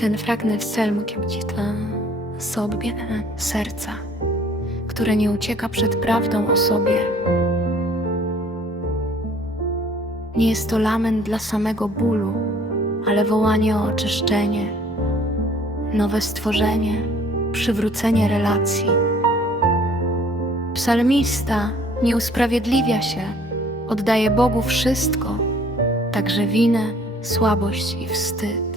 Ten fragment selmu kita sobie serca, które nie ucieka przed prawdą o sobie. Nie jest to lament dla samego bólu, ale wołanie o oczyszczenie, nowe stworzenie, przywrócenie relacji. Psalmista nie usprawiedliwia się, oddaje Bogu wszystko, także winę, słabość i wstyd.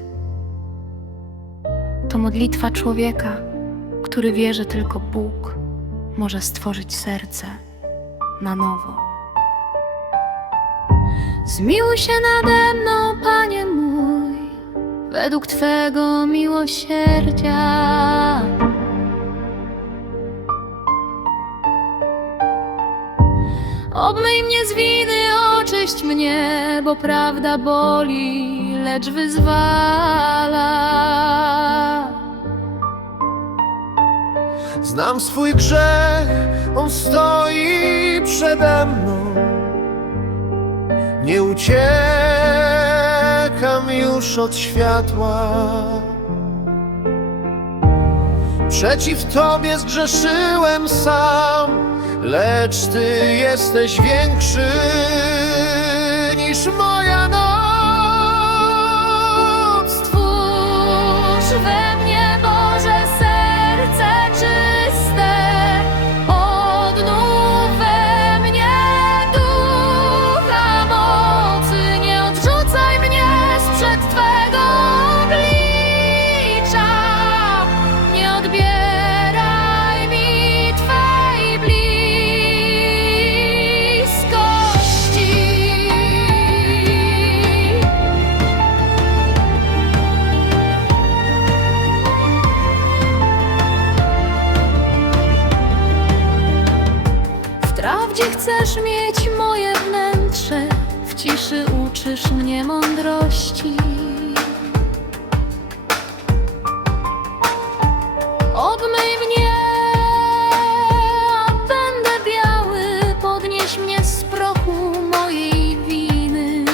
To modlitwa człowieka, który wie, że tylko Bóg może stworzyć serce na nowo. Zmiłuj się nade mną, Panie mój, według Twego miłosierdzia. Obmyj mnie z winy, oczyść mnie, bo prawda boli, lecz wyzwala. Znam swój grzech, on stoi przede mną. Nie uciekam już od światła. Przeciw Tobie zgrzeszyłem sam, lecz Ty jesteś większy niż moja noc. Wprawdzie chcesz mieć moje wnętrze, w ciszy uczysz mnie mądrości. Obmyj mnie, a będę biały, podnieś mnie z prochu mojej winy.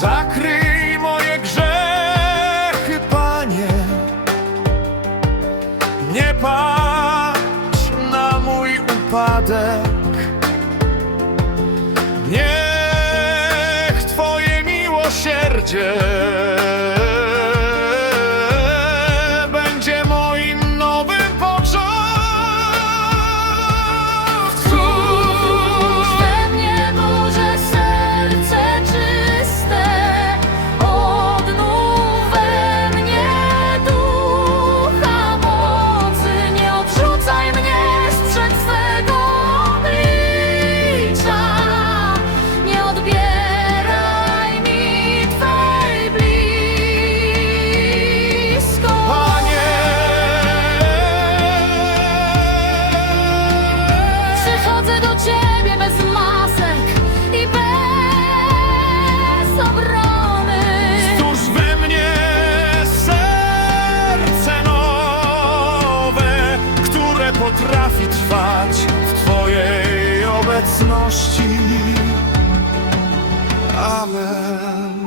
Zakryj Niech Twoje miłosierdzie do Ciebie bez masek i bez obrony. Stwórz we mnie serce nowe, które potrafi trwać w Twojej obecności. Amen.